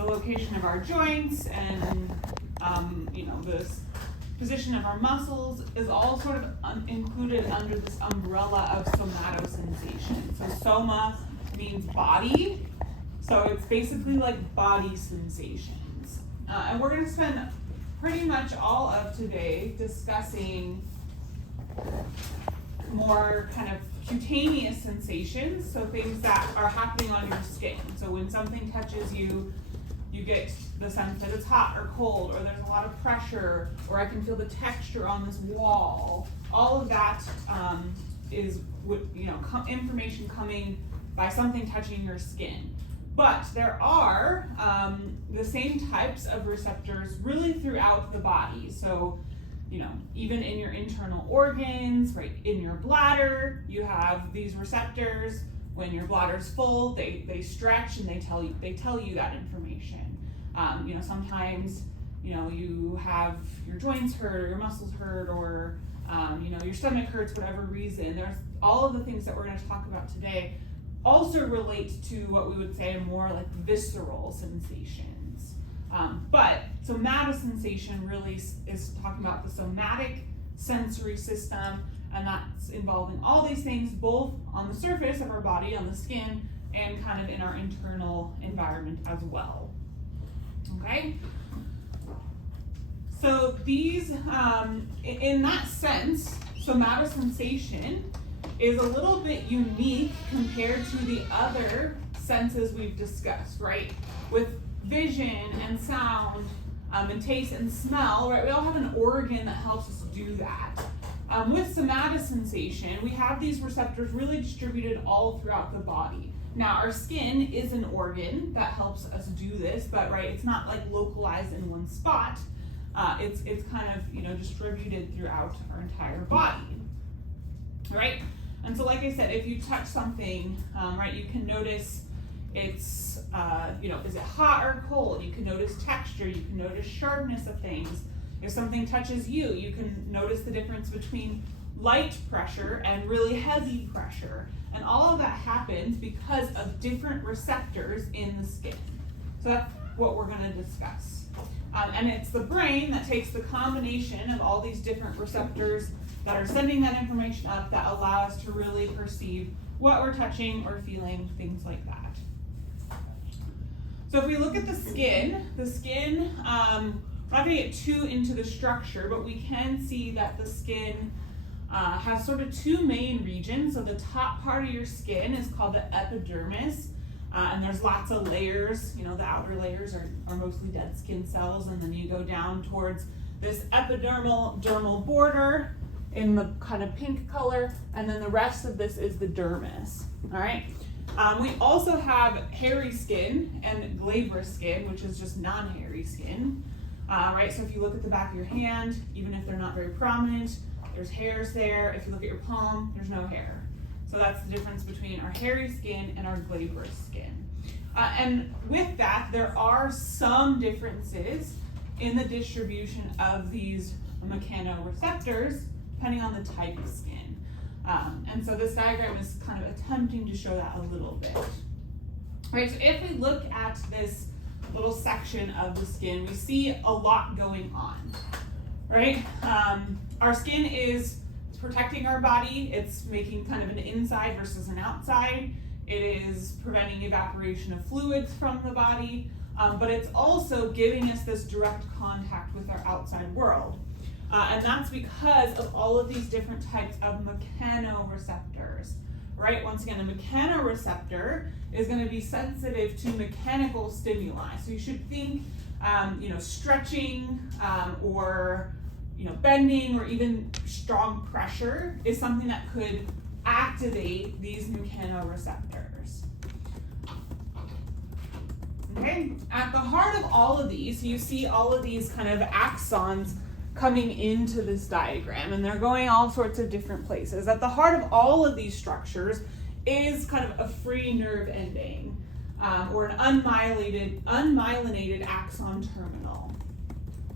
the location of our joints and the position of our muscles is all sort of included under this umbrella of somatosensation. So soma means body, so it's basically like body sensations. And we're going to spend pretty much all of today discussing more kind of cutaneous sensations, so things that are happening on your skin. So when something touches you, you get the sense that it's hot or cold, or there's a lot of pressure, or I can feel the texture on this wall. All of that is information coming by something touching your skin. But there are the same types of receptors really throughout the body. So, even in your internal organs, right, in your bladder, you have these receptors. When your bladder's full, they stretch and they tell you that information. Sometimes you have your joints hurt or your muscles hurt or your stomach hurts, whatever reason. There's all of the things that we're going to talk about today also relate to what we would say are more like visceral sensations. But somatosensation really is talking about the somatic sensory system, and that's involving all these things both on the surface of our body, on the skin, and kind of in our internal environment as well. Okay? So these, in that sense, somatosensation is a little bit unique compared to the other senses we've discussed, right? With vision and sound and taste and smell, right? We all have an organ that helps us do that. With somatosensation, we have these receptors really distributed all throughout the body. Now, our skin is an organ that helps us do this, but right, it's not like localized in one spot. It's kind of distributed throughout our entire body, right? And so, like I said, if you touch something, right, you can notice it's is it hot or cold? You can notice texture. You can notice sharpness of things. If something touches you, you can notice the difference between light pressure and really heavy pressure. And all of that happens because of different receptors in the skin. So that's what we're going to discuss. And it's the brain that takes the combination of all these different receptors that are sending that information up that allow us to really perceive what we're touching or feeling, things like that. So if we look at the skin, we're not going to get too into the structure, but we can see that the skin has sort of two main regions. So the top part of your skin is called the epidermis, and there's lots of layers. The outer layers are mostly dead skin cells, and then you go down towards this dermal border in the kind of pink color, and then the rest of this is the dermis. All right. We also have hairy skin and glabrous skin, which is just non-hairy skin. Right, so if you look at the back of your hand, even if they're not very prominent, there's hairs there. If you look at your palm, there's no hair. So that's the difference between our hairy skin and our glabrous skin. And with that, there are some differences in the distribution of these mechanoreceptors depending on the type of skin. And so this diagram is kind of attempting to show that a little bit. Right, so if we look at this little section of the skin, we see a lot going on, right? Our skin is protecting our body. It's making kind of an inside versus an outside. It is preventing evaporation of fluids from the body, but it's also giving us this direct contact with our outside world. And that's because of all of these different types of mechanoreceptors, right? Once again, a mechanoreceptor is going to be sensitive to mechanical stimuli. So you should think, stretching or, bending or even strong pressure is something that could activate these mechanoreceptors. Okay, at the heart of all of these, you see all of these kind of axons coming into this diagram, and they're going all sorts of different places. At the heart of all of these structures is kind of a free nerve ending, or an unmyelinated axon terminal,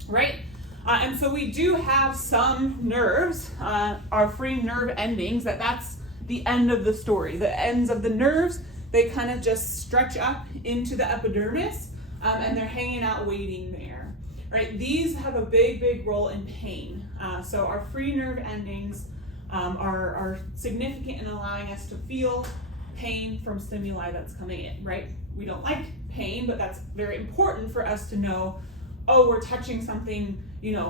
right? And so we do have some nerves, our free nerve endings, that's the end of the story. The ends of the nerves, they kind of just stretch up into the epidermis, and they're hanging out waiting there, right? These have a big role in pain. So our free nerve endings are significant in allowing us to feel pain from stimuli that's coming in, right? We don't like pain, but that's very important for us to know, oh, we're touching something,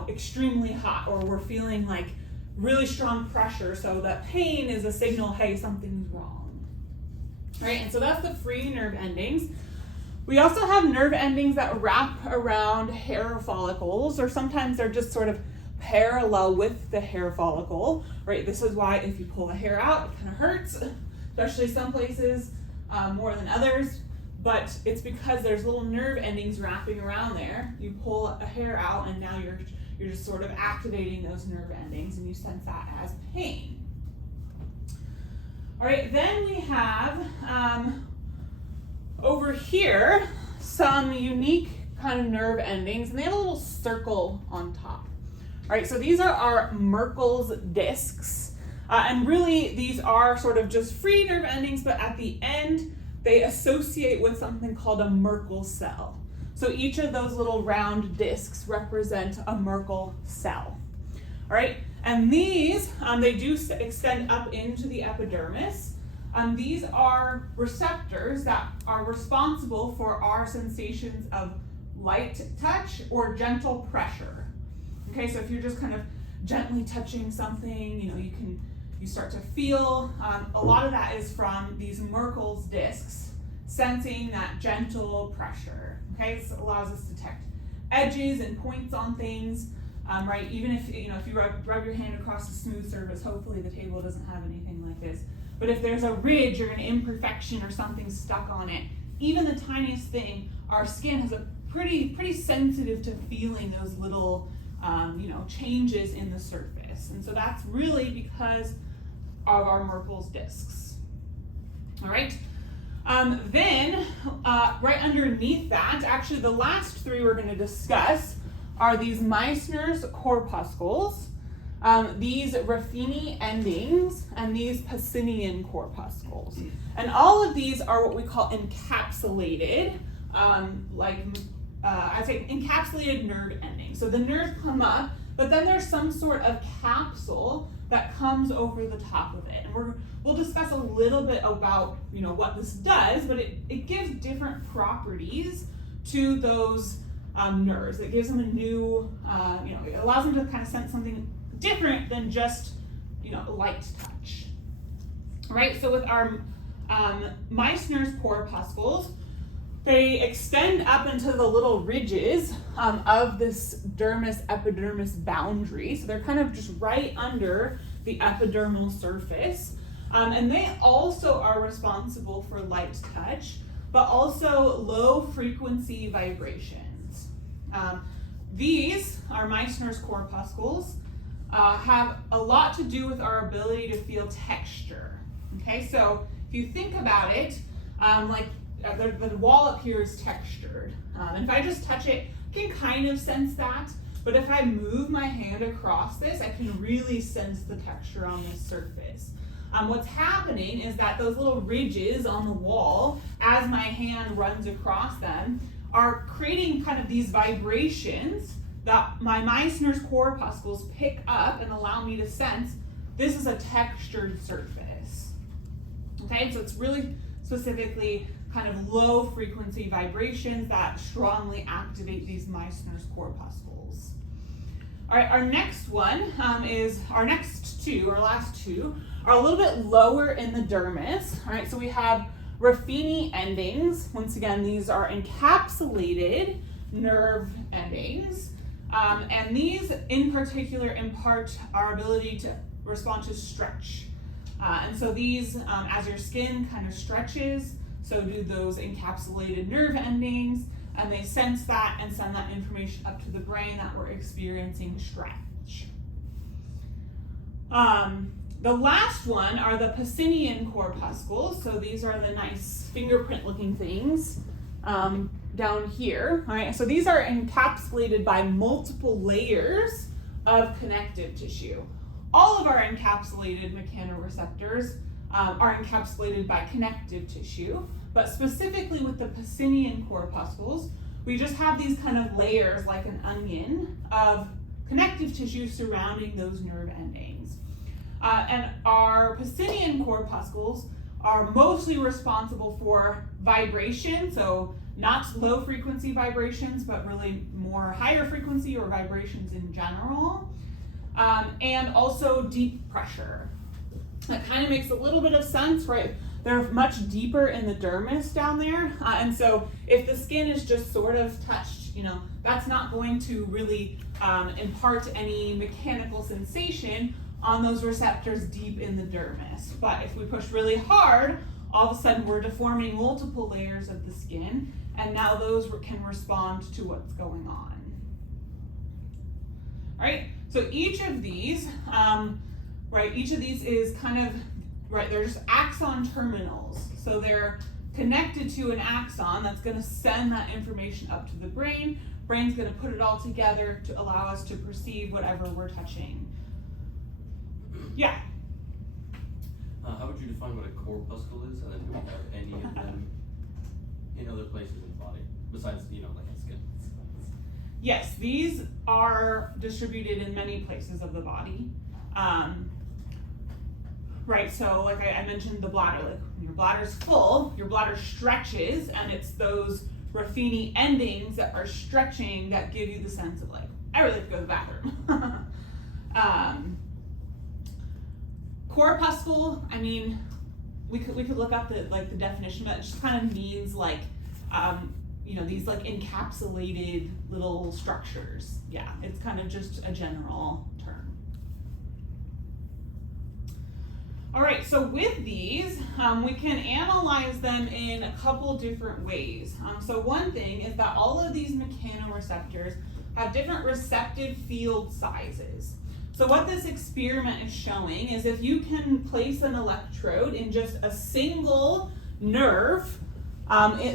extremely hot, or we're feeling like really strong pressure, so that pain is a signal, hey, something's wrong, right? And so that's the free nerve endings. We also have nerve endings that wrap around hair follicles, or sometimes they're just sort of parallel with the hair follicle, right? This is why if you pull a hair out, it kind of hurts, especially some places more than others, but it's because there's little nerve endings wrapping around there. You pull a hair out and now you're just sort of activating those nerve endings, and you sense that as pain. All right, then we have over here some unique kind of nerve endings, and they have a little circle on top. All right, so these are our Merkel's discs, and really these are sort of just free nerve endings, but at the end they associate with something called a Merkel cell. So each of those little round discs represent a Merkel cell. All right, and these, they do extend up into the epidermis. These are receptors that are responsible for our sensations of light touch or gentle pressure. Okay, so if you're just kind of gently touching something, you start to feel, a lot of that is from these Merkel's discs sensing that gentle pressure. Okay, this allows us to detect edges and points on things, right? Even if if you rub your hand across a smooth surface, hopefully the table doesn't have anything like this. But if there's a ridge or an imperfection or something stuck on it, even the tiniest thing, our skin has a pretty sensitive to feeling those little changes in the surface. And so that's really because of our Merkel's discs. All right. Then right underneath that, actually the last three we're going to discuss are these Meissner's corpuscles, these Ruffini endings, and these Pacinian corpuscles. And all of these are what we call encapsulated, I'd say encapsulated nerve endings. So the nerves come up, but then there's some sort of capsule that comes over the top of it. And we'll discuss a little bit about what this does, but it gives different properties to those nerves. It gives them a new, it allows them to kind of sense something different than just light touch. Right? So with our Meissner's corpuscles, they extend up into the little ridges of this dermis-epidermis boundary. So they're kind of just right under the epidermal surface. And they also are responsible for light touch, but also low frequency vibrations. These, our Meissner's corpuscles, have a lot to do with our ability to feel texture. Okay, so if you think about it, the wall up here is textured. And if I just touch it, I can kind of sense that. But if I move my hand across this, I can really sense the texture on this surface. What's happening is that those little ridges on the wall, as my hand runs across them, are creating kind of these vibrations that my Meissner's corpuscles pick up and allow me to sense this is a textured surface. Okay, so it's really specifically kind of low frequency vibrations that strongly activate these Meissner's corpuscles. All right, our next one our last two are a little bit lower in the dermis. All right, so we have Ruffini endings. Once again, these are encapsulated nerve endings. And these in particular impart our ability to respond to stretch. And so these, as your skin kind of stretches, so do those encapsulated nerve endings, and they sense that and send that information up to the brain that we're experiencing stretch. The last one are the Pacinian corpuscles. So these are the nice fingerprint looking things down here. All right, so these are encapsulated by multiple layers of connective tissue. All of our encapsulated mechanoreceptors are encapsulated by connective tissue, but specifically with the Pacinian corpuscles, we just have these kind of layers like an onion of connective tissue surrounding those nerve endings. And our Pacinian corpuscles are mostly responsible for vibration, so not low frequency vibrations, but really more higher frequency or vibrations in general, and also deep pressure. That kind of makes a little bit of sense, right? They're much deeper in the dermis down there, and so if the skin is just sort of touched, that's not going to really impart any mechanical sensation on those receptors deep in the dermis. But if we push really hard, all of a sudden we're deforming multiple layers of the skin, and now those can respond to what's going on. All right, so each of these is kind of, they're just axon terminals. So they're connected to an axon that's going to send that information up to the brain. Brain's going to put it all together to allow us to perceive whatever we're touching. Yeah? How would you define what a corpuscle is, and then do we have any of them in other places in the body, besides, like the skin? Yes, these are distributed in many places of the body. So like I mentioned the bladder, like when your bladder's full, your bladder stretches, and it's those Ruffini endings that are stretching that give you the sense of like, I really have to go to the bathroom. Corpuscle, we could look up the definition, but it just kind of means like, these like encapsulated little structures. Yeah, it's kind of just a general term. All right, so with these, we can analyze them in a couple different ways. So one thing is that all of these mechanoreceptors have different receptive field sizes. So what this experiment is showing is if you can place an electrode in just a single nerve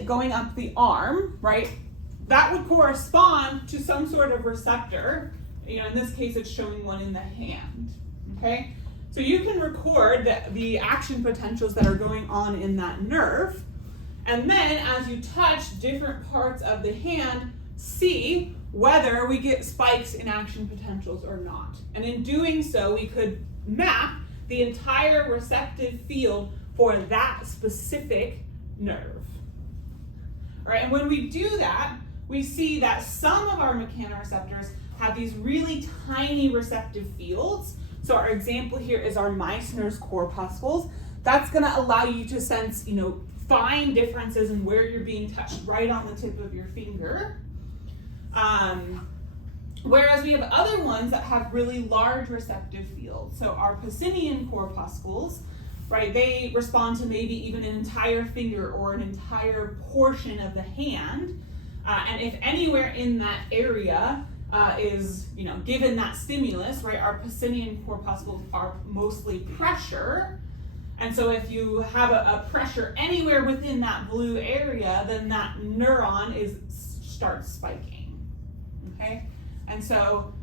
going up the arm, right, that would correspond to some sort of receptor. In this case, it's showing one in the hand, okay? So you can record the action potentials that are going on in that nerve, and then as you touch different parts of the hand, see whether we get spikes in action potentials or not. And in doing so, we could map the entire receptive field for that specific nerve. All right, and when we do that, we see that some of our mechanoreceptors have these really tiny receptive fields. So our example here is our Meissner's corpuscles. That's going to allow you to sense, fine differences in where you're being touched right on the tip of your finger. Whereas we have other ones that have really large receptive fields. So our Pacinian corpuscles, right, they respond to maybe even an entire finger or an entire portion of the hand. And if anywhere in that area is, given that stimulus, right, our Pacinian corpuscles are mostly pressure. And so if you have a pressure anywhere within that blue area, then that neuron starts spiking, okay? And so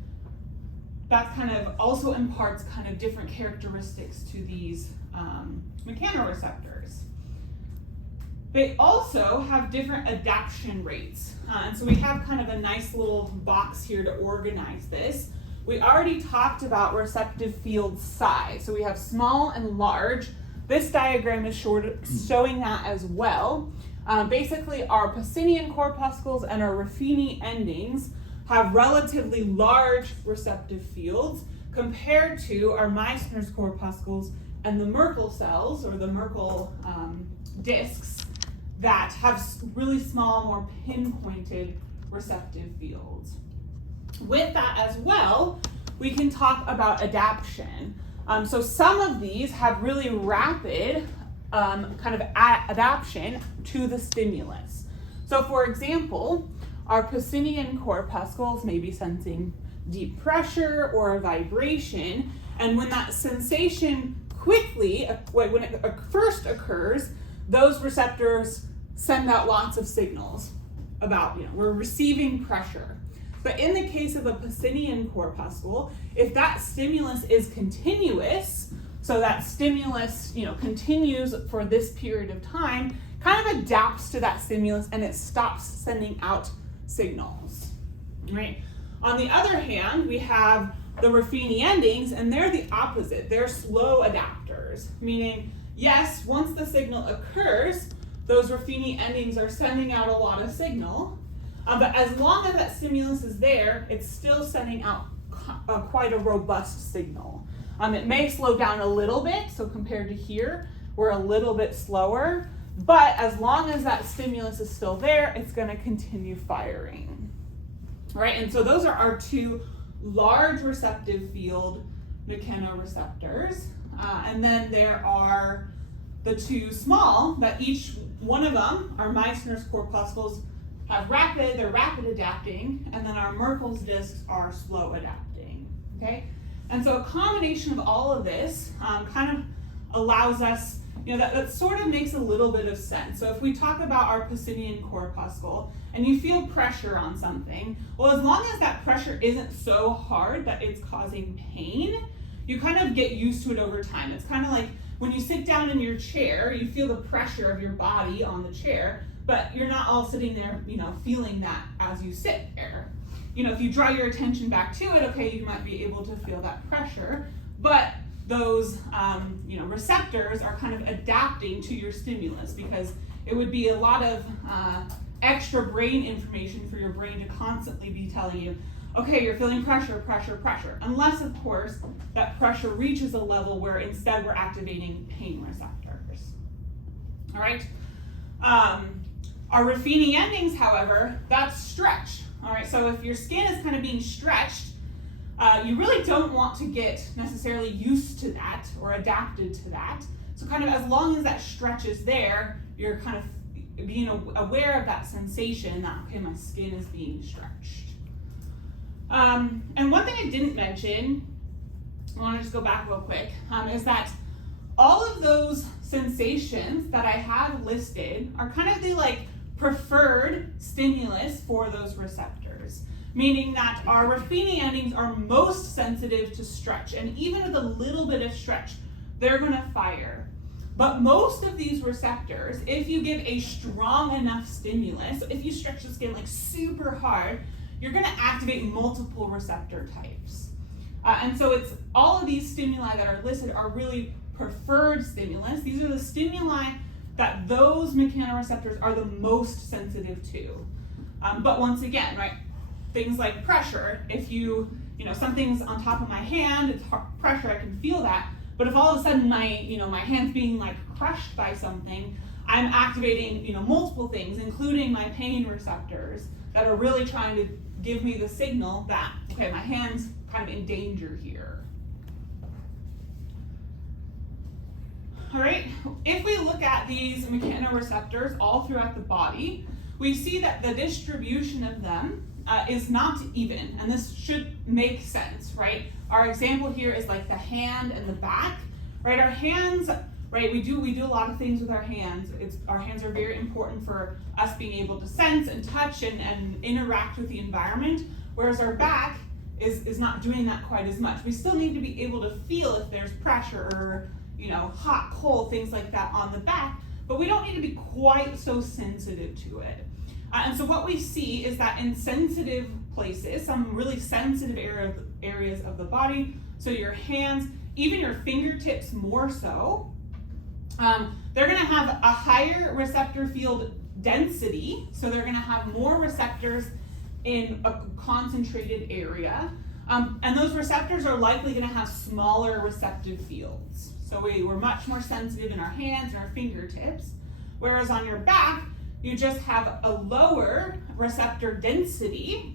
that kind of also imparts kind of different characteristics to these mechanoreceptors. They also have different adaptation rates. And so we have kind of a nice little box here to organize this. We already talked about receptive field size. So we have small and large. This diagram is showing that as well. Basically, our Pacinian corpuscles and our Ruffini endings have relatively large receptive fields compared to our Meissner's corpuscles and the Merkel cells, or the Merkel discs, that have really small, more pinpointed receptive fields. With that as well, we can talk about adaptation. So some of these have really rapid kind of adaptation to the stimulus. So for example, our Pacinian corpuscles may be sensing deep pressure or a vibration, and when that sensation quickly, when it first occurs, those receptors send out lots of signals about, we're receiving pressure. But in the case of a Pacinian corpuscle, if that stimulus is continuous, so that stimulus, continues for this period of time, kind of adapts to that stimulus and it stops sending out signals, right? On the other hand, we have the Ruffini endings, and they're the opposite. They're slow adapters, meaning, yes, once the signal occurs, those Ruffini endings are sending out a lot of signal, but as long as that stimulus is there, it's still sending out quite a robust signal. It may slow down a little bit, so compared to here, we're a little bit slower, but as long as that stimulus is still there, it's going to continue firing. Right, and so those are our two large receptive field mechanoreceptors, and then there are the two small that each one of them, our Meissner's corpuscles, they're rapid adapting, and then our Merkel's discs are slow adapting, okay? And so a combination of all of this kind of allows us, that sort of makes a little bit of sense. So if we talk about our Pacinian corpuscle, and you feel pressure on something, well, as long as that pressure isn't so hard that it's causing pain, you kind of get used to it over time. It's kind of like when you sit down in your chair, you feel the pressure of your body on the chair, but you're not all sitting there, feeling that as you sit there. If you draw your attention back to it, okay, you might be able to feel that pressure, but those receptors are kind of adapting to your stimulus, because it would be a lot of extra brain information for your brain to constantly be telling you, okay, you're feeling pressure, pressure, pressure, unless of course that pressure reaches a level where instead we're activating pain receptors. All right. Our Ruffini endings, however, that's stretch. All right, so if your skin is kind of being stretched, you really don't want to get necessarily used to that or adapted to that. So kind of as long as that stretch is there, you're kind of being aware of that sensation that, okay, my skin is being stretched. And one thing I didn't mention, I want to just go back real quick, is that all of those sensations that I have listed are kind of the preferred stimulus for those receptors, meaning that our Ruffini endings are most sensitive to stretch, and even with a little bit of stretch, they're going to fire. But most of these receptors, if you give a strong enough stimulus, if you stretch the skin super hard, you're going to activate multiple receptor types. And so it's all of these stimuli that are listed are really preferred stimulus. These are the stimuli that those mechanoreceptors are the most sensitive to. But once again, right, things like pressure, if something's on top of my hand, it's pressure, I can feel that. But if all of a sudden my hand's being crushed by something, I'm activating, multiple things, including my pain receptors that are really trying to give me the signal that, okay, my hand's kind of in danger here. All right, if we look at these mechanoreceptors all throughout the body, we see that the distribution of them is not even, and this should make sense, right? Our example here is the hand and the back, right? Our hands, right? We do a lot of things with our hands. Our hands are very important for us being able to sense and touch and interact with the environment, whereas our back is not doing that quite as much. We still need to be able to feel if there's pressure or hot, cold, things like that on the back, but we don't need to be quite so sensitive to it. And so what we see is that in sensitive places, some really sensitive areas of the body, so your hands, even your fingertips more so, they're going to have a higher receptor field density, so they're going to have more receptors in a concentrated area, and those receptors are likely going to have smaller receptive fields. So we're much more sensitive in our hands and our fingertips, whereas on your back, you just have a lower receptor density,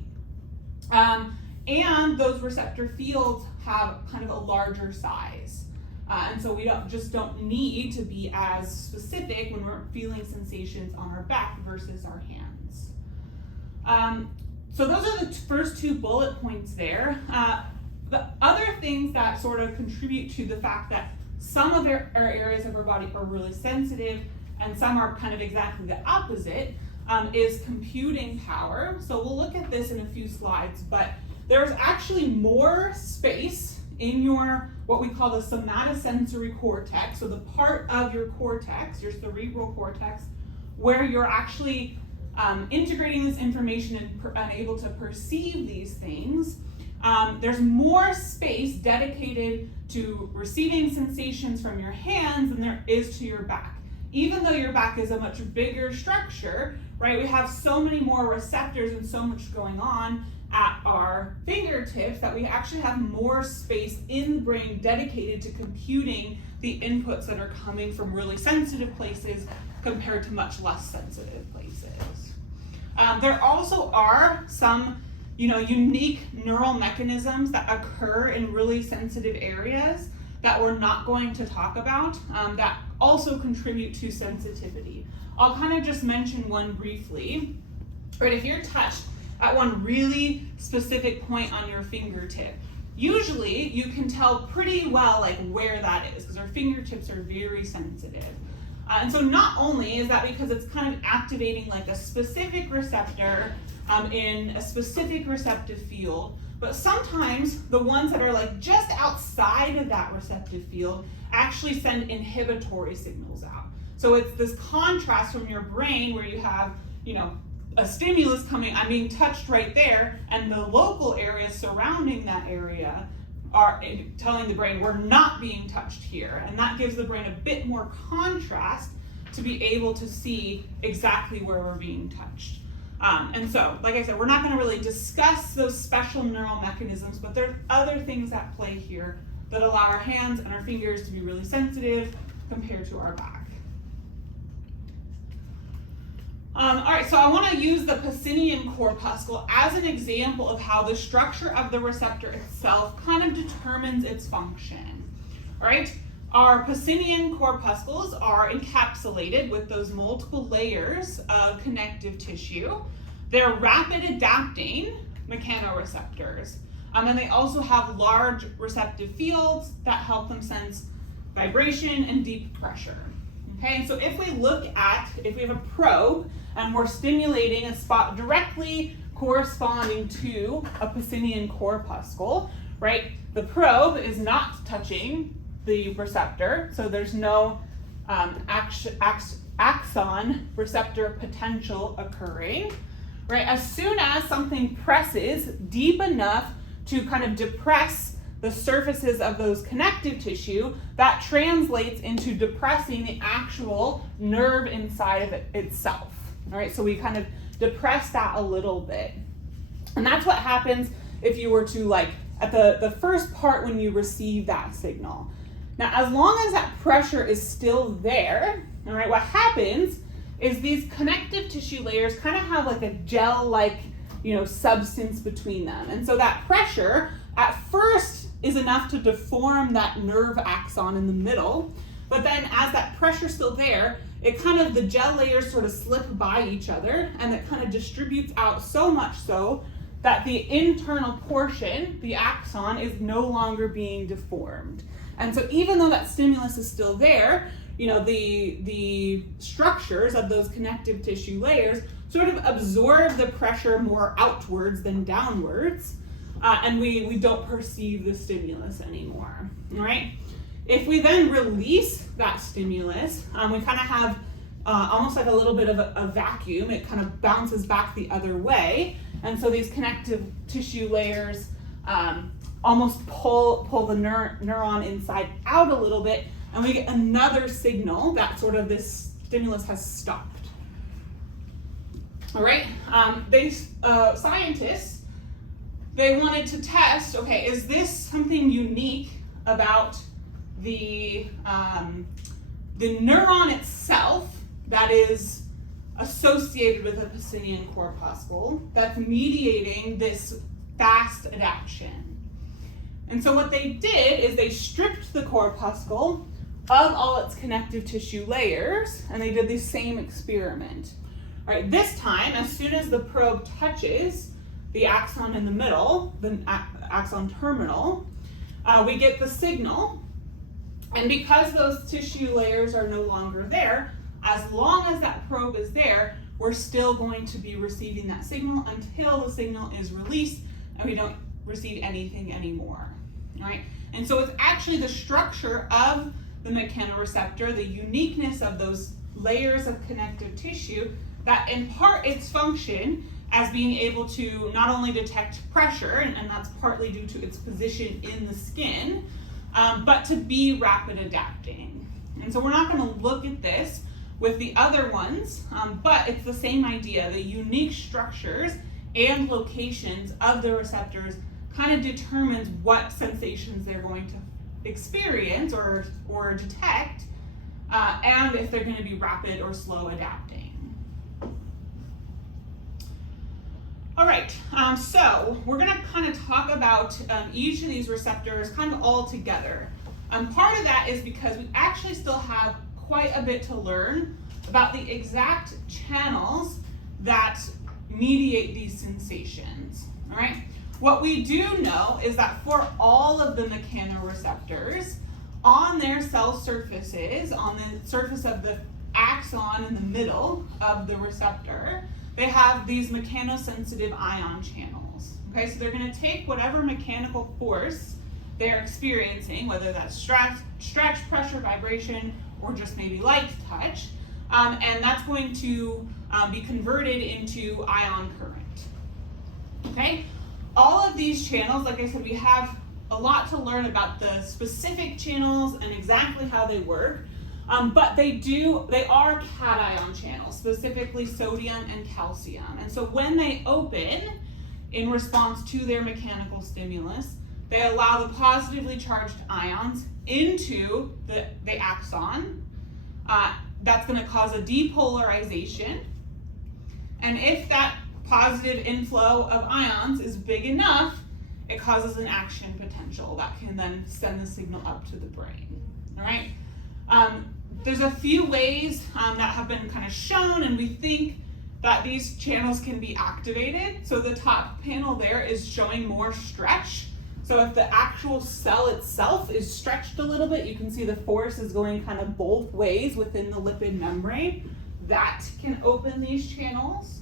and those receptor fields have kind of a larger size. And so we don't need to be as specific when we're feeling sensations on our back versus our hands. So those are the first two bullet points there. The other things that sort of contribute to the fact that some of our areas of our body are really sensitive and some are kind of exactly the opposite is computing power. So we'll look at this in a few slides, but there's actually more space in your, what we call the somatosensory cortex, so the part of your cortex, your cerebral cortex, where you're actually integrating this information and able to perceive these things, there's more space dedicated to receiving sensations from your hands than there is to your back. Even though your back is a much bigger structure, right, we have so many more receptors and so much going on at our fingertips that we actually have more space in the brain dedicated to computing the inputs that are coming from really sensitive places compared to much less sensitive places. There also are some unique neural mechanisms that occur in really sensitive areas that we're not going to talk about that also contribute to sensitivity. I'll kind of just mention one briefly. Right, if you're touched at one really specific point on your fingertip, usually you can tell pretty well like where that is because our fingertips are very sensitive. And so not only is that because it's kind of activating like a specific receptor in a specific receptive field, but sometimes the ones that are like just outside of that receptive field actually send inhibitory signals out. So it's this contrast from your brain where you have, a stimulus coming, I'm being touched right there, and the local areas surrounding that area are telling the brain we're not being touched here. And that gives the brain a bit more contrast to be able to see exactly where we're being touched. And so, like I said, we're not going to really discuss those special neural mechanisms, but there are other things at play here that allow our hands and our fingers to be really sensitive compared to our back. All right, so I want to use the Pacinian corpuscle as an example of how the structure of the receptor itself kind of determines its function. All right, our Pacinian corpuscles are encapsulated with those multiple layers of connective tissue. They're rapid adapting mechanoreceptors. And they also have large receptive fields that help them sense vibration and deep pressure. Okay, so if we have a probe and we're stimulating a spot directly corresponding to a Pacinian corpuscle, right? The probe is not touching the receptor, so there's no axon receptor potential occurring, right? As soon as something presses deep enough to kind of depress the surfaces of those connective tissue, that translates into depressing the actual nerve inside of it itself. All right, so we kind of depress that a little bit. And that's what happens if you were to at the first part when you receive that signal. Now, as long as that pressure is still there, all right, what happens is these connective tissue layers kind of have like a gel-like, substance between them. And so that pressure at first is enough to deform that nerve axon in the middle, but then as that pressure's still there, the gel layers sort of slip by each other and it kind of distributes out so much so that the internal portion, the axon, is no longer being deformed. And so even though that stimulus is still there, the structures of those connective tissue layers sort of absorb the pressure more outwards than downwards, and we don't perceive the stimulus anymore, all right? If we then release that stimulus, we kind of have almost like a little bit of a vacuum. It kind of bounces back the other way, and so these connective tissue layers almost pull the neuron inside out a little bit, and we get another signal that sort of this stimulus has stopped. All right, scientists, they wanted to test, okay, is this something unique about the neuron itself that is associated with a Pacinian corpuscle that's mediating this fast adaptation? And so what they did is they stripped the corpuscle of all its connective tissue layers, and they did the same experiment. All right, this time, as soon as the probe touches the axon in the middle, the axon terminal, we get the signal, and because those tissue layers are no longer there, as long as that probe is there, we're still going to be receiving that signal until the signal is released and we don't receive anything anymore. All right? And so it's actually the structure of the mechanoreceptor, the uniqueness of those layers of connective tissue that in part its function as being able to not only detect pressure, and that's partly due to its position in the skin, but to be rapid adapting. And so we're not going to look at this with the other ones, but it's the same idea. The unique structures and locations of the receptors kind of determines what sensations they're going to experience or detect, and if they're going to be rapid or slow adapting. All right, so we're going to kind of talk about each of these receptors kind of all together. Part of that is because we actually still have quite a bit to learn about the exact channels that mediate these sensations. All right. What we do know is that for all of the mechanoreceptors, on their cell surfaces, on the surface of the axon in the middle of the receptor, they have these mechanosensitive ion channels. Okay, so they're going to take whatever mechanical force they're experiencing, whether that's stretch, pressure, vibration, or just maybe light touch, and that's going to be converted into ion current. Okay, all of these channels, like I said, we have a lot to learn about the specific channels and exactly how they work, but they are cation channels, specifically sodium and calcium. And so when they open in response to their mechanical stimulus, they allow the positively charged ions into the axon. That's going to cause a depolarization. And if that positive inflow of ions is big enough, it causes an action potential that can then send the signal up to the brain. All right. There's a few ways that have been kind of shown, and we think that these channels can be activated. So the top panel there is showing more stretch. So if the actual cell itself is stretched a little bit, you can see the force is going kind of both ways within the lipid membrane. That can open these channels.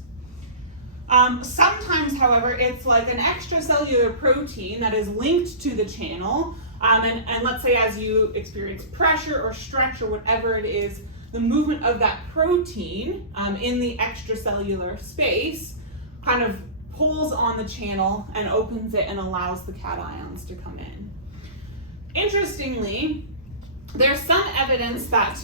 Sometimes, however, it's like an extracellular protein that is linked to the channel. And let's say as you experience pressure or stretch or whatever it is, the movement of that protein in the extracellular space kind of pulls on the channel and opens it and allows the cations to come in. Interestingly, there's some evidence that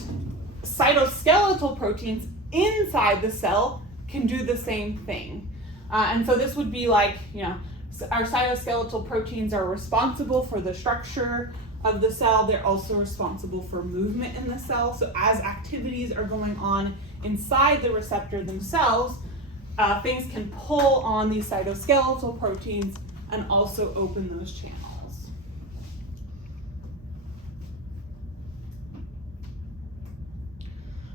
cytoskeletal proteins inside the cell can do the same thing. And so this would be like, our cytoskeletal proteins are responsible for the structure of the cell. They're also responsible for movement in the cell. So as activities are going on inside the receptor themselves, things can pull on these cytoskeletal proteins and also open those channels.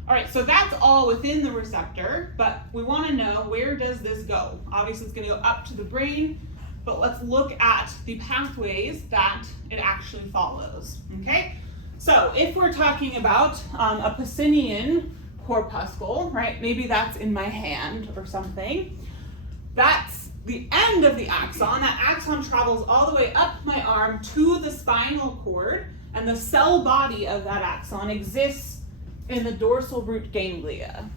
All right, so that's all within the receptor, but we want to know, where does this go? Obviously, it's going to go up to the brain, but let's look at the pathways that it actually follows, okay? So if we're talking about a Pacinian corpuscle, right, maybe that's in my hand or something, that's the end of the axon. That axon travels all the way up my arm to the spinal cord, and the cell body of that axon exists in the dorsal root ganglia,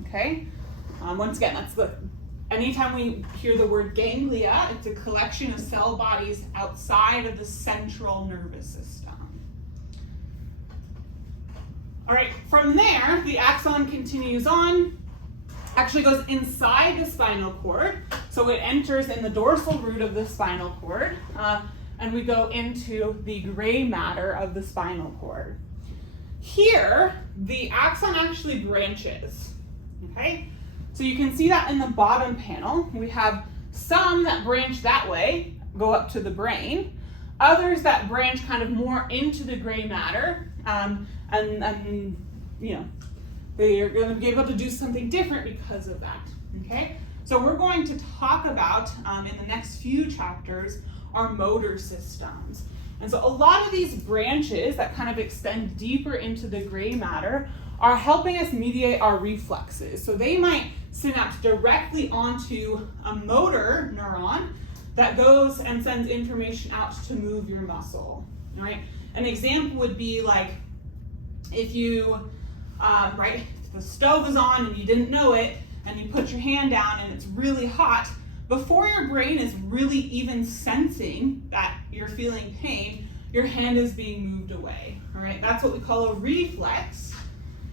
okay? Once again, anytime we hear the word ganglia, it's a collection of cell bodies outside of the central nervous system. All right, from there, the axon continues on, actually goes inside the spinal cord, so it enters in the dorsal root of the spinal cord, and we go into the gray matter of the spinal cord. Here, the axon actually branches, okay? So you can see that in the bottom panel. We have some that branch that way, go up to the brain, others that branch kind of more into the gray matter, and they're going to be able to do something different because of that, okay? So we're going to talk about, in the next few chapters, our motor systems. And so a lot of these branches that kind of extend deeper into the gray matter are helping us mediate our reflexes. So they might synapse directly onto a motor neuron that goes and sends information out to move your muscle, all right? An example would be like if you, if the stove is on and you didn't know it, and you put your hand down and it's really hot, before your brain is really even sensing that you're feeling pain, your hand is being moved away, all right? That's what we call a reflex,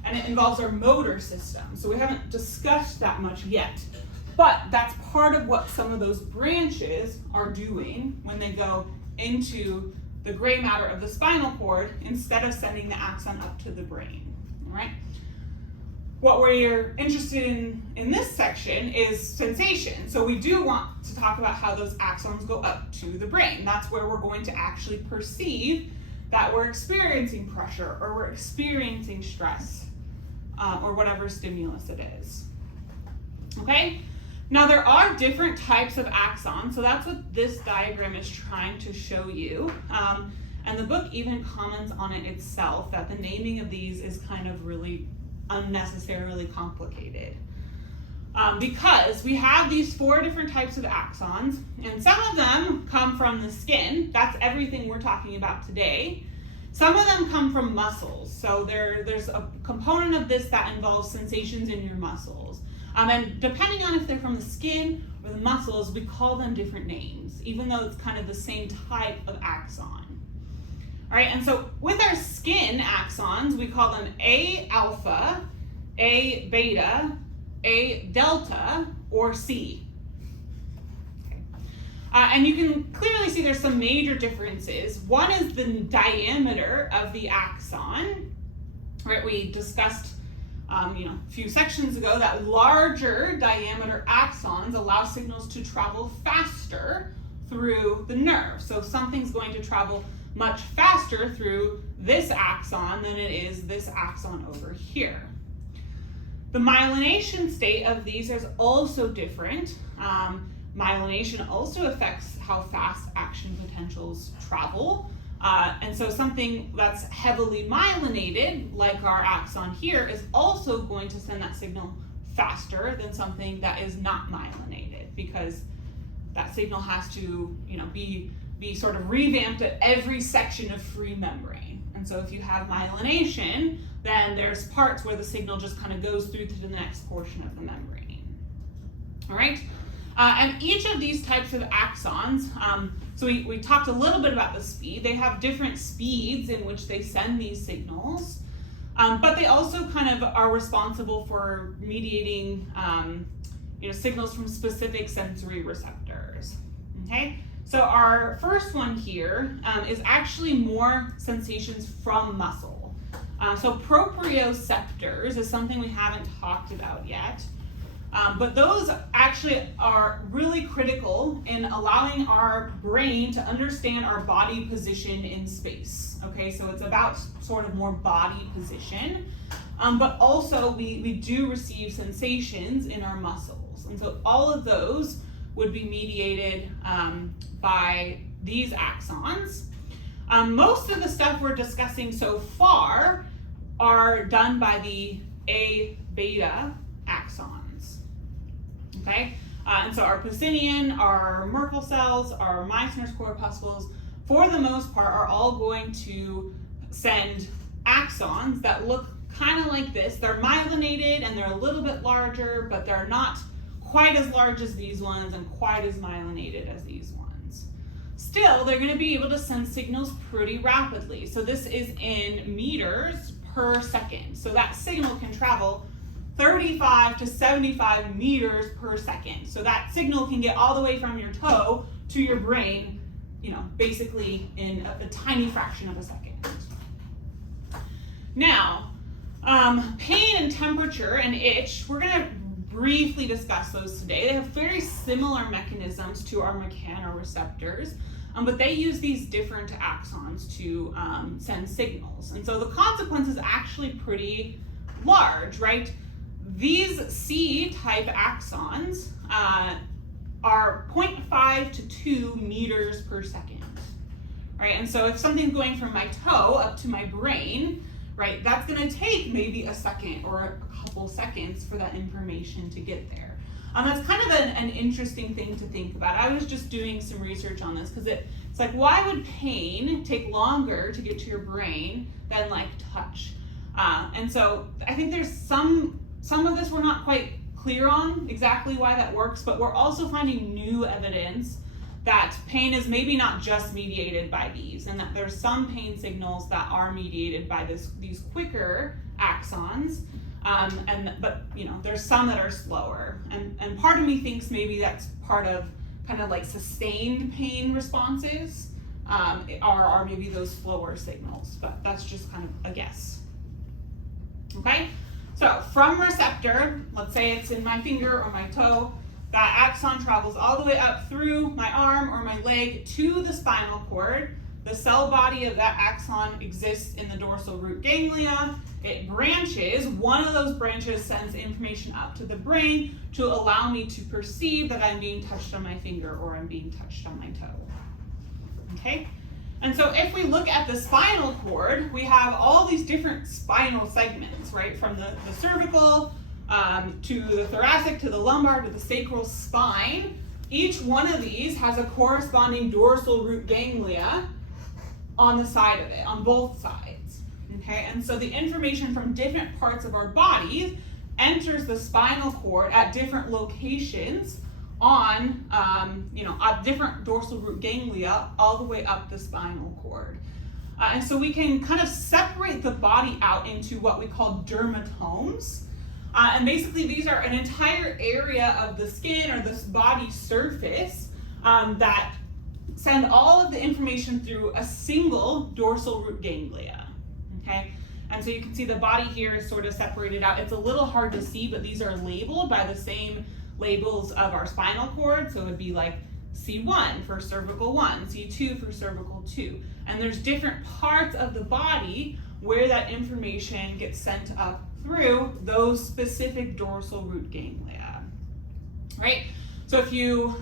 and it involves our motor system. So we haven't discussed that much yet, but that's part of what some of those branches are doing when they go into the gray matter of the spinal cord instead of sending the axon up to the brain, all right? What we're interested in this section is sensation. So we do want to talk about how those axons go up to the brain. That's where we're going to actually perceive that we're experiencing pressure or we're experiencing stress or whatever stimulus it is. Okay? Now there are different types of axons, so that's what this diagram is trying to show you. And the book even comments on it itself that the naming of these is kind of really unnecessarily complicated. Because we have these 4 different types of axons, and some of them come from the skin. That's everything we're talking about today. Some of them come from muscles. So there's a component of this that involves sensations in your muscles. And depending on if they're from the skin or the muscles, we call them different names, even though it's kind of the same type of axon. All right, and so with our skin axons, we call them A alpha, A beta, A delta, or C. Okay. And you can clearly see there's some major differences. One is the diameter of the axon. Right, we discussed a few sections ago that larger diameter axons allow signals to travel faster through the nerve. So if something's going to travel much faster through this axon than it is this axon over here. The myelination state of these is also different. Myelination also affects how fast action potentials travel. And so something that's heavily myelinated, like our axon here, is also going to send that signal faster than something that is not myelinated, because that signal has to be sort of revamped at every section of free membrane. And so if you have myelination, then there's parts where the signal just kind of goes through to the next portion of the membrane. All right? And each of these types of axons, so we talked a little bit about the speed. They have different speeds in which they send these signals, but they also kind of are responsible for mediating signals from specific sensory receptors. Okay? So our first one here is actually more sensations from muscle. So proprioceptors is something we haven't talked about yet, but those actually are really critical in allowing our brain to understand our body position in space. Okay, so it's about sort of more body position, but also we do receive sensations in our muscles. And so all of those would be mediated by these axons. Most of the stuff we're discussing so far are done by the A beta axons. Okay, and so our Pacinian, our Merkel cells, our Meissner's corpuscles, for the most part, are all going to send axons that look kind of like this. They're myelinated and they're a little bit larger, but they're not quite as large as these ones and quite as myelinated as these ones. Still, they're going to be able to send signals pretty rapidly. So this is in meters per second. So that signal can travel 35 to 75 meters per second. So that signal can get all the way from your toe to your brain, basically in a tiny fraction of a second. Now, pain and temperature and itch, we're going to briefly discuss those today. They have very similar mechanisms to our mechanoreceptors, but they use these different axons to send signals. And so the consequence is actually pretty large, right? These C-type axons are 0.5 to 2 meters per second, right? And so if something's going from my toe up to my brain, right, that's going to take maybe a second or a couple seconds for that information to get there. That's kind of an interesting thing to think about. I was just doing some research on this because it's like, why would pain take longer to get to your brain than like touch? And so I think there's some of this we're not quite clear on exactly why that works, but we're also finding new evidence that pain is maybe not just mediated by these, and that there's some pain signals that are mediated by these quicker axons, but there's some that are slower, and part of me thinks maybe that's part of kind of like sustained pain responses, are maybe those slower signals, but that's just kind of a guess. Okay, so from receptor, let's say it's in my finger or my toe, that axon travels all the way up through my arm or my leg to the spinal cord. The cell body of that axon exists in the dorsal root ganglia. It branches. One of those branches sends information up to the brain to allow me to perceive that I'm being touched on my finger or I'm being touched on my toe. Okay? And so if we look at the spinal cord, we have all these different spinal segments, right? From the cervical, to the thoracic, to the lumbar, to the sacral spine. Each one of these has a corresponding dorsal root ganglia on the side of it, on both sides. Okay, and so the information from different parts of our bodies enters the spinal cord at different locations on, at different dorsal root ganglia all the way up the spinal cord. And so we can kind of separate the body out into what we call dermatomes. And basically these are an entire area of the skin or this body surface that send all of the information through a single dorsal root ganglia. Okay, and so you can see the body here is sort of separated out. It's a little hard to see, but these are labeled by the same labels of our spinal cord. So it would be like C1 for cervical 1, C2 for cervical 2. And there's different parts of the body where that information gets sent up through those specific dorsal root ganglia, right? So if you,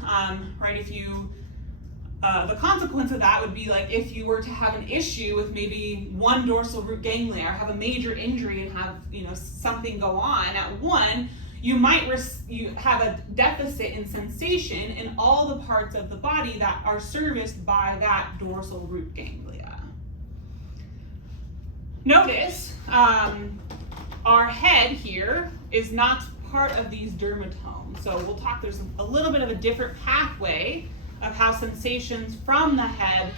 the consequence of that would be like if you were to have an issue with maybe one dorsal root ganglia or have a major injury and have something go on at one, you might you have a deficit in sensation in all the parts of the body that are serviced by that dorsal root ganglia. Notice our head here is not part of these dermatomes. So we'll talk, there's a little bit of a different pathway of how sensations from the head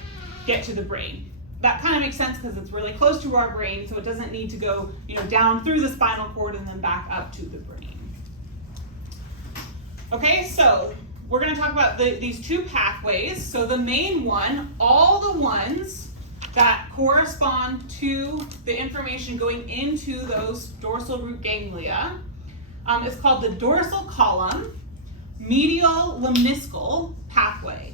get to the brain. That kind of makes sense because it's really close to our brain, so it doesn't need to go down through the spinal cord and then back up to the brain. Okay, so we're going to talk about these two pathways. So the main one, all the ones that correspond to the information going into those dorsal root ganglia, is called the dorsal column medial lemniscal pathway.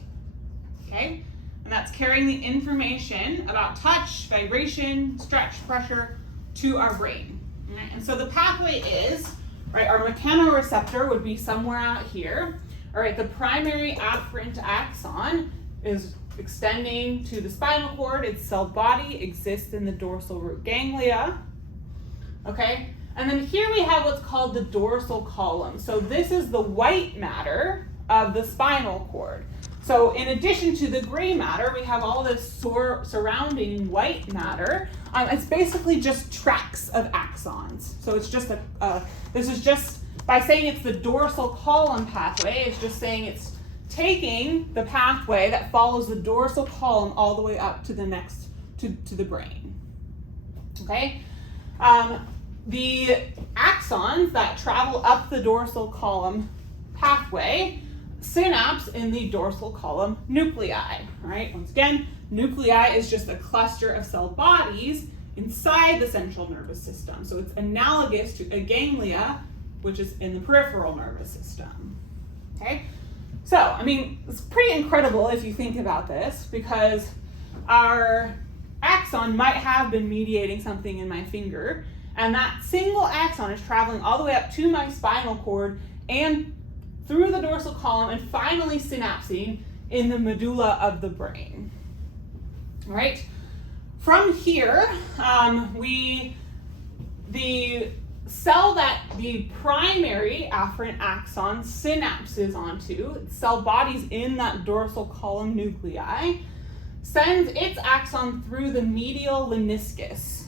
Okay, and that's carrying the information about touch, vibration, stretch, pressure to our brain. Right? And so the pathway is, right, our mechanoreceptor would be somewhere out here. All right, the primary afferent axon is extending to the spinal cord. Its cell body exists in the dorsal root ganglia. Okay, and then here we have what's called the dorsal column. So this is the white matter of the spinal cord. So in addition to the gray matter, we have all this surrounding white matter. It's basically just tracks of axons. So it's just this is just, by saying it's the dorsal column pathway, it's just saying it's taking the pathway that follows the dorsal column all the way up to the next, to the brain. Okay? The axons that travel up the dorsal column pathway synapse in the dorsal column nuclei, right? Once again, nuclei is just a cluster of cell bodies inside the central nervous system. So it's analogous to a ganglia, which is in the peripheral nervous system, okay? So, I mean, it's pretty incredible if you think about this, because our axon might have been mediating something in my finger, and that single axon is traveling all the way up to my spinal cord and through the dorsal column and finally synapsing in the medulla of the brain. All right. From here, the cell that the primary afferent axon synapses onto, cell bodies in that dorsal column nuclei, sends its axon through the medial lemniscus.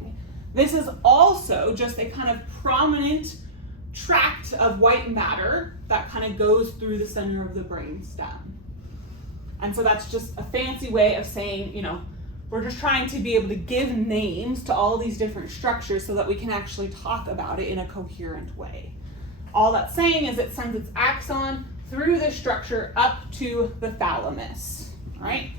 Okay. This is also just a kind of prominent tract of white matter that kind of goes through the center of the brain stem. And so that's just a fancy way of saying, we're just trying to be able to give names to all these different structures so that we can actually talk about it in a coherent way. All that's saying is it sends its axon through the structure up to the thalamus, all right?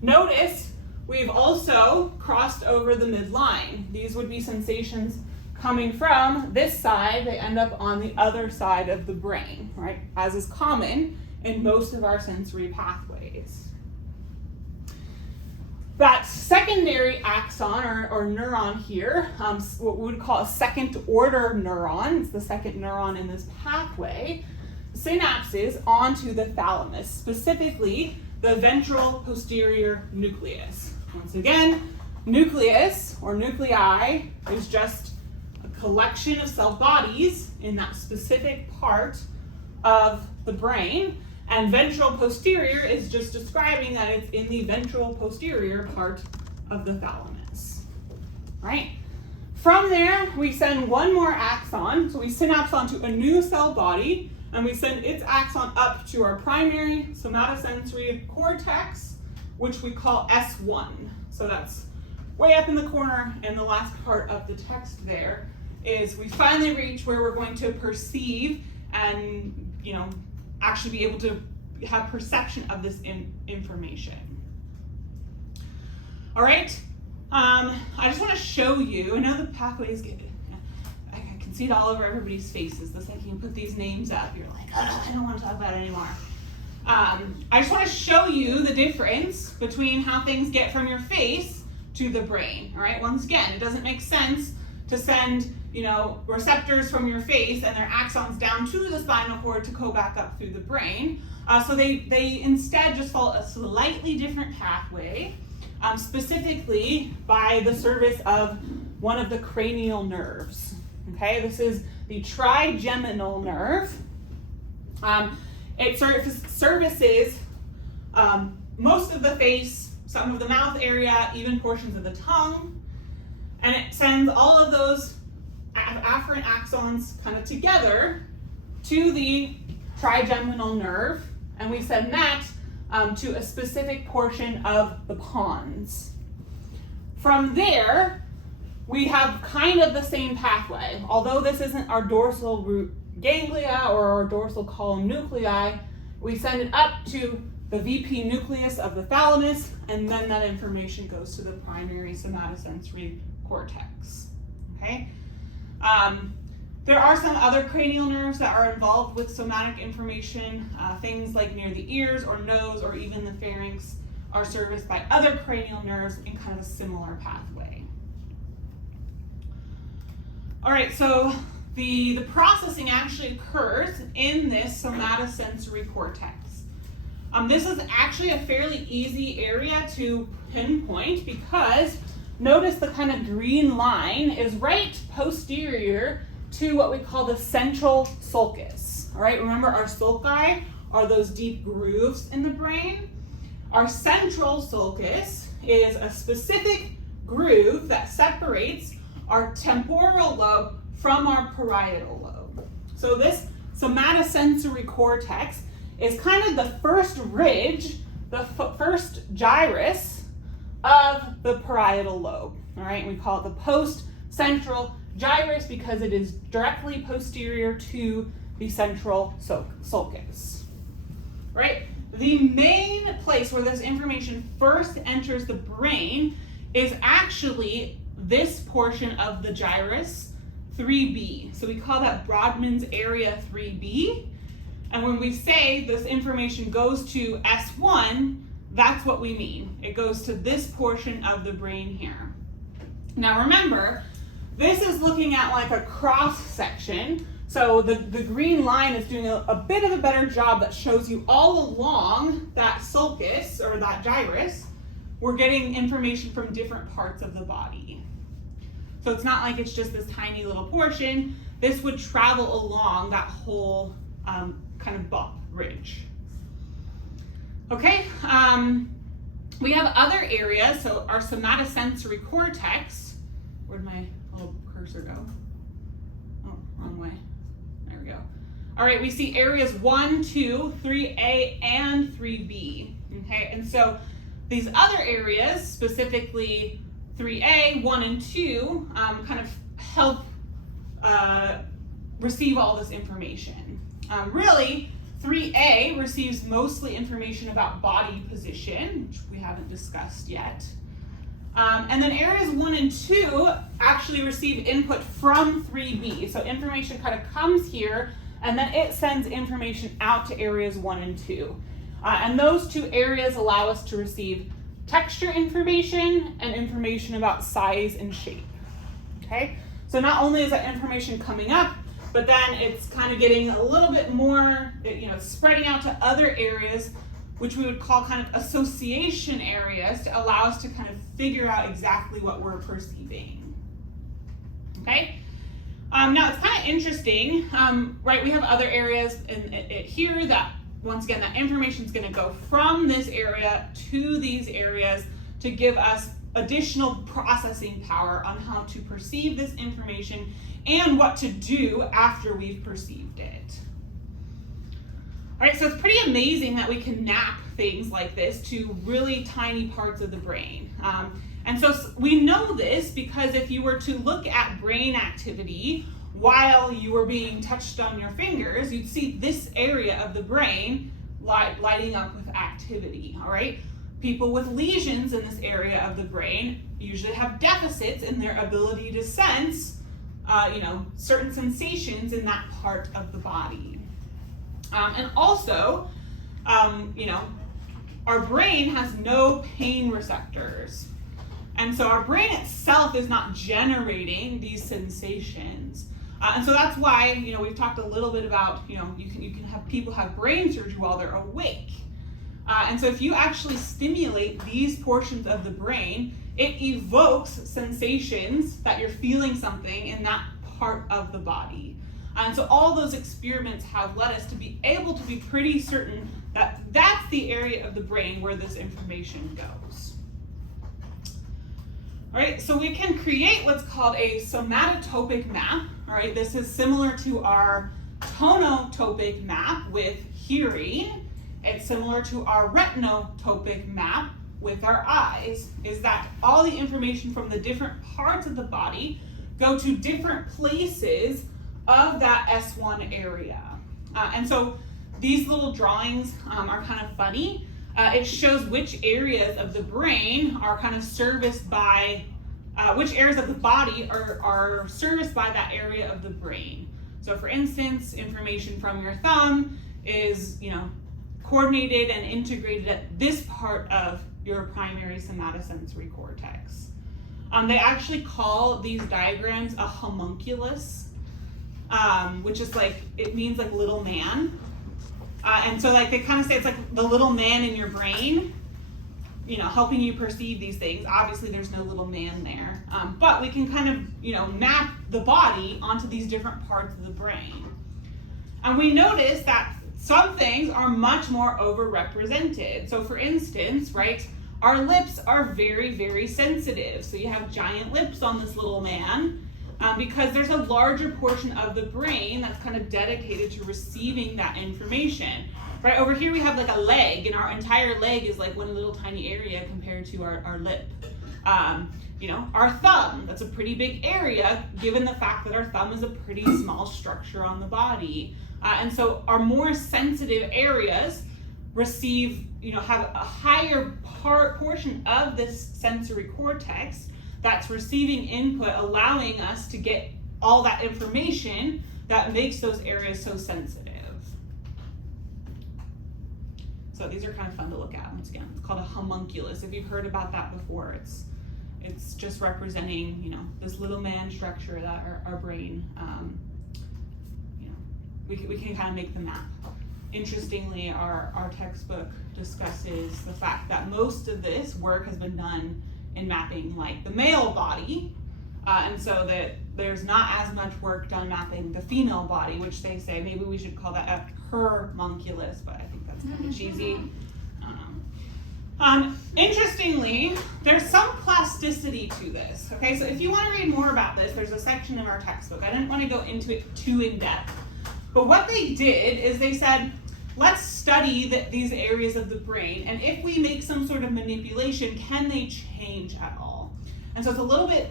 Notice we've also crossed over the midline. These would be sensations coming from this side, they end up on the other side of the brain, right? As is common in most of our sensory pathways. That secondary axon or neuron here, what we would call a second order neuron, it's the second neuron in this pathway, synapses onto the thalamus, specifically the ventral posterior nucleus. Once again, nucleus or nuclei is just a collection of cell bodies in that specific part of the brain, and ventral posterior is just describing that it's in the ventral posterior part of the thalamus, right? From there, we send one more axon, so we synapse onto a new cell body, and we send its axon up to our primary somatosensory cortex, which we call S1. So that's way up in the corner, and the last part of the text there is we finally reach where we're going to perceive and, actually be able to have perception of this information. All right, I just want to show you, I know the pathways I can see it all over everybody's faces. The second you put these names up, you're like, I don't want to talk about it anymore. I just want to show you the difference between how things get from your face to the brain, all right? Once again, it doesn't make sense to send receptors from your face and their axons down to the spinal cord to go back up through the brain. So they instead just follow a slightly different pathway, specifically by the service of one of the cranial nerves. Okay, this is the trigeminal nerve. It services most of the face, some of the mouth area, even portions of the tongue, and it sends all of those afferent axons kind of together to the trigeminal nerve, and we send that to a specific portion of the pons. From there, we have kind of the same pathway. Although this isn't our dorsal root ganglia or our dorsal column nuclei, we send it up to the VP nucleus of the thalamus, and then that information goes to the primary somatosensory cortex. Okay? There are some other cranial nerves that are involved with somatic information. Things like near the ears or nose or even the pharynx are serviced by other cranial nerves in kind of a similar pathway. All right, so the processing actually occurs in this somatosensory cortex. This is actually a fairly easy area to pinpoint because notice the kind of green line is right posterior to what we call the central sulcus. All right, remember our sulci are those deep grooves in the brain. Our central sulcus is a specific groove that separates our temporal lobe from our parietal lobe. So this somatosensory cortex is kind of the first ridge, the first gyrus of the parietal lobe. All right, we call it the post-central gyrus because it is directly posterior to the central sulcus. Right? The main place where this information first enters the brain is actually this portion of the gyrus, 3B. So we call that Brodmann's area 3B. And when we say this information goes to S1, that's what we mean. It goes to this portion of the brain here. Now remember, this is looking at like a cross section. So the green line is doing a bit of a better job that shows you all along that sulcus or that gyrus, we're getting information from different parts of the body. So it's not like it's just this tiny little portion. This would travel along that whole kind of bump ridge. Okay, we have other areas. So our somatosensory cortex, where'd my little cursor go? Oh, wrong way. all right, we see areas 1, 2, 3A, and 3B, okay? And so these other areas, specifically 3A, 1, and 2, kind of help receive all this information. Really, 3A receives mostly information about body position, which we haven't discussed yet. And then areas 1 and 2 actually receive input from 3B. So information kind of comes here, and then it sends information out to areas 1 and 2. And those two areas allow us to receive texture information and information about size and shape. Okay? So not only is that information coming up, but then it's kind of getting a little bit more, spreading out to other areas, which we would call kind of association areas, to allow us to kind of figure out exactly what we're perceiving. Okay? Now it's kind of interesting, right? We have other areas in it here that, once again, that information is going to go from this area to these areas to give us additional processing power on how to perceive this information and what to do after we've perceived it. All right, so it's pretty amazing that we can map things like this to really tiny parts of the brain. And so we know this because if you were to look at brain activity while you were being touched on your fingers, you'd see this area of the brain lighting up with activity, all right? People with lesions in this area of the brain usually have deficits in their ability to sense, certain sensations in that part of the body. And also, our brain has no pain receptors. And so our brain itself is not generating these sensations. And so that's why, we've talked a little bit about, you can have people have brain surgery while they're awake. And so if you actually stimulate these portions of the brain, it evokes sensations that you're feeling something in that part of the body. And so all those experiments have led us to be able to be pretty certain that that's the area of the brain where this information goes. All right, so we can create what's called a somatotopic map. All right, this is similar to our tonotopic map with hearing. It's similar to our retinotopic map with our eyes, is that all the information from the different parts of the body go to different places of that S1 area. And so these little drawings are kind of funny. It shows which areas of the brain are kind of serviced by, which areas of the body are serviced by that area of the brain. So for instance, information from your thumb is, coordinated and integrated at this part of your primary somatosensory cortex. They actually call these diagrams a homunculus, which is it means little man. And so they kind of say it's like the little man in your brain, helping you perceive these things. Obviously there's no little man there, but we can kind of, map the body onto these different parts of the brain. And we notice that some things are much more overrepresented. So for instance, right, our lips are very, very sensitive. So you have giant lips on this little man because there's a larger portion of the brain that's kind of dedicated to receiving that information. Right, over here we have a leg, and our entire leg is one little tiny area compared to our lip. Our thumb, that's a pretty big area given the fact that our thumb is a pretty small structure on the body. And so our more sensitive areas receive, have a higher portion of this sensory cortex that's receiving input, allowing us to get all that information that makes those areas so sensitive. So these are kind of fun to look at. Once again, it's called a homunculus. If you've heard about that before, it's just representing, this little man structure that our brain, we can kind of make the map. Interestingly, our textbook discusses the fact that most of this work has been done in mapping the male body, and so that there's not as much work done mapping the female body, which they say maybe we should call that a hermunculus, but I think that's kind of cheesy. I don't know. Interestingly, there's some plasticity to this. Okay, so if you want to read more about this, there's a section in our textbook. I didn't want to go into it too in depth. But what they did is they said, let's study these areas of the brain, and if we make some sort of manipulation, can they change at all? And so it's a little bit